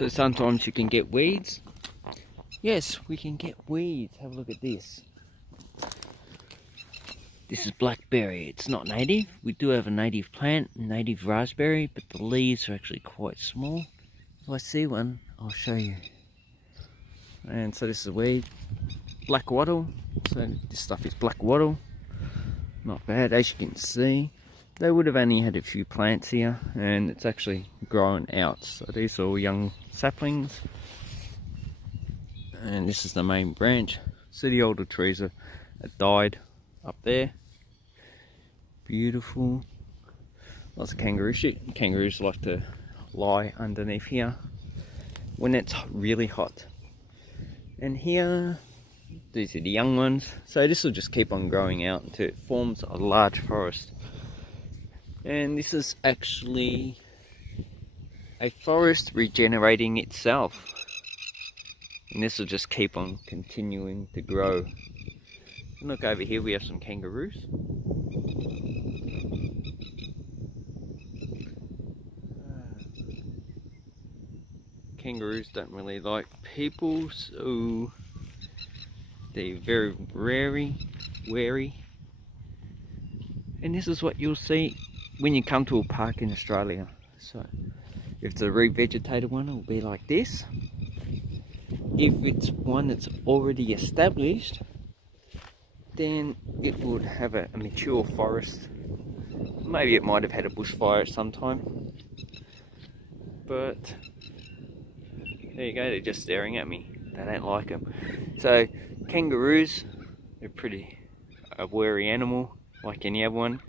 So sometimes you can get weeds. Yes, we can get weeds. Have a look at this. This is blackberry. It's not native. We do have a native plant, native raspberry, but the leaves are actually quite small. If I see one, I'll show you. And so this is a weed. Black wattle. So this stuff is black wattle. Not bad, as you can see. They would have only had a few plants here, and it's actually grown out. So these are all young saplings. And this is the main branch. So the older trees are died up there. Beautiful. Lots of kangaroo shit. Kangaroos like to lie underneath here when it's really hot. And here, these are the young ones. So this will just keep on growing out until it forms a large forest. And this is actually a forest regenerating itself. And this will just keep on continuing to grow. And look over here, we have some kangaroos. Kangaroos don't really like people, so they're very wary. And this is what you'll see when you come to a park in Australia. So if it's a revegetated one, it'll be like this. If it's one that's already established, then it would have a mature forest. Maybe it might have had a bushfire at some time. But there you go, they're just staring at me. They don't like them. So kangaroos, they're pretty a wary animal, like any other one.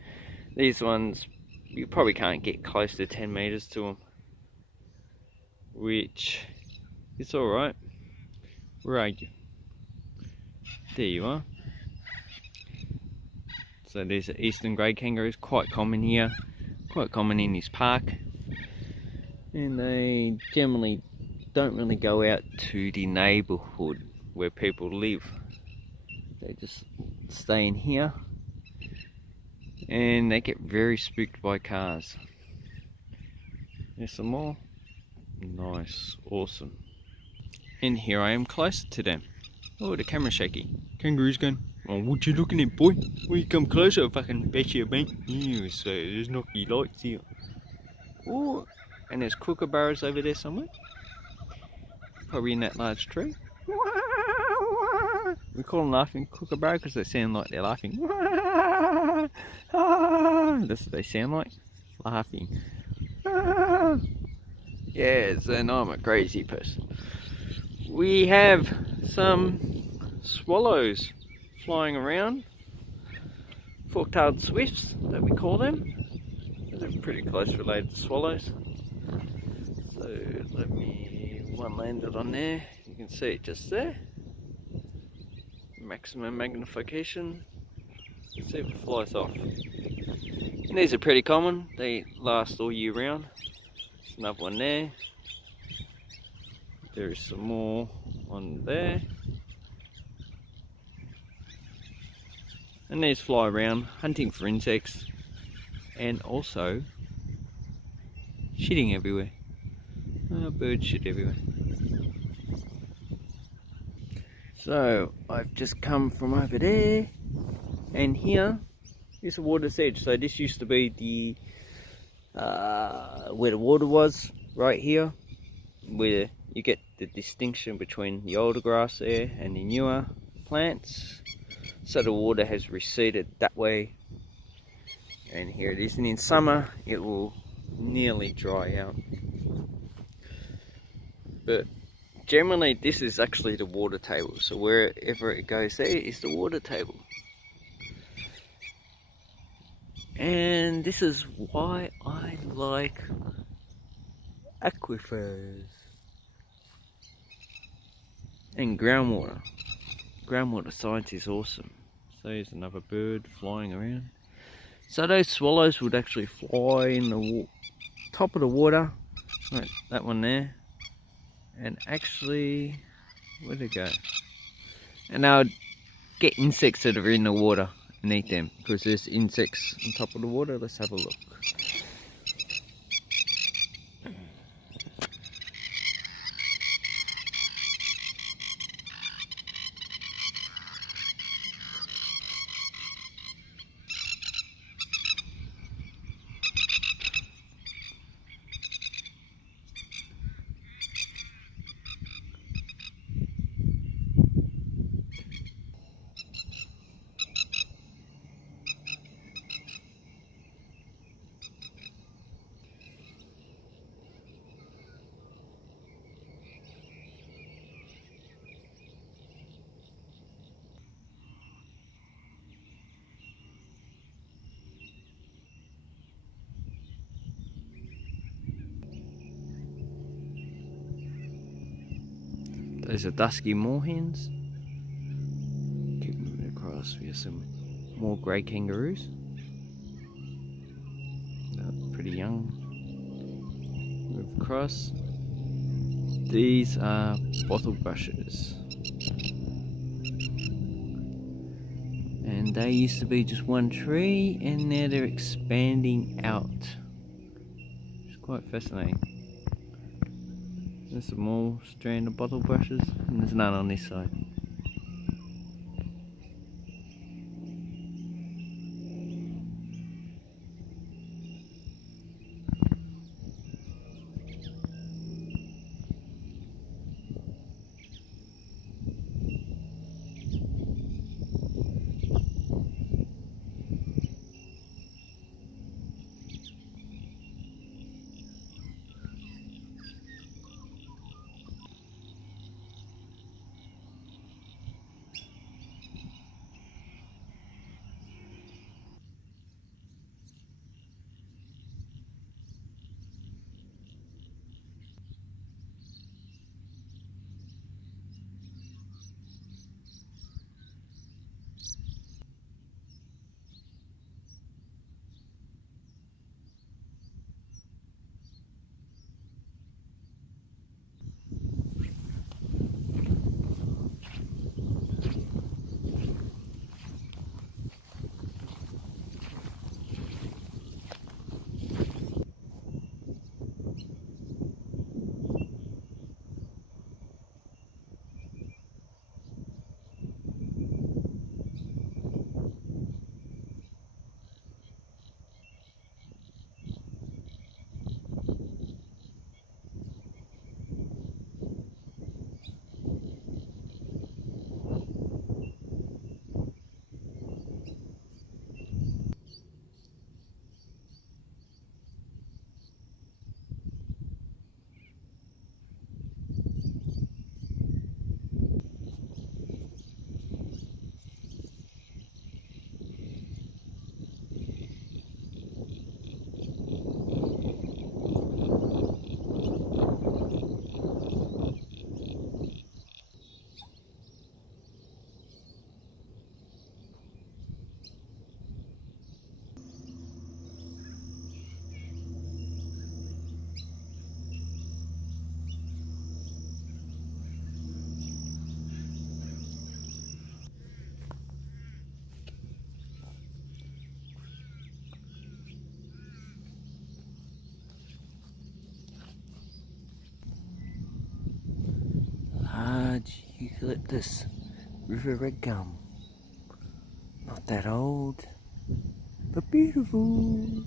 These ones, you probably can't get close to 10 meters to them, which is alright. Where are you? There you are. So these are eastern grey kangaroos, quite common here, quite common in this park. And they generally don't really go out to the neighbourhood where people live. They just stay in here, and they get very spooked by cars. There's some more. Nice, awesome. And here I am closer to them. Oh, the camera's shaky. Kangaroo's going, oh, what you looking at, boy? When you come closer, I'll fucking bet you a bank. Yeah, so there's knocky lights here. Oh, and there's kookaburras over there somewhere. Probably in that large tree. We call them laughing kookaburra because they sound like they're laughing. That's what they sound like, laughing. Yes, and I'm a crazy person. We have some swallows flying around, fork-tailed swifts that we call them. They're pretty close related to swallows. So one landed on there, you can see it just there. Maximum magnification. Let's see if it flies off. And these are pretty common, they last all year round. There's another one there. There is some more on there. And these fly around hunting for insects and also shitting everywhere. Birds shit everywhere. So I've just come from over there, and here is the water's edge. So this used to be the where the water was, right here, where you get the distinction between the older grass there and the newer plants. So the water has receded that way, and here it is. And in summer it will nearly dry out, but generally this is actually the water table. So wherever it goes there is the water table. And this is why I like aquifers and groundwater. Groundwater science is awesome. So here's another bird flying around. So those swallows would actually fly in the top of the water, like that one there, and actually, where'd it go? And they'll get insects that are in the water and eat them, because there's insects on top of the water. Let's have a look. Those are dusky moorhens. Keep moving across. We have some more grey kangaroos. Pretty young. Move across. These are bottle brushes. And they used to be just one tree, and now they're expanding out. It's quite fascinating. There's some more strand of bottle brushes, and there's none on this side. Large eucalyptus river red gum. Not that old, but beautiful.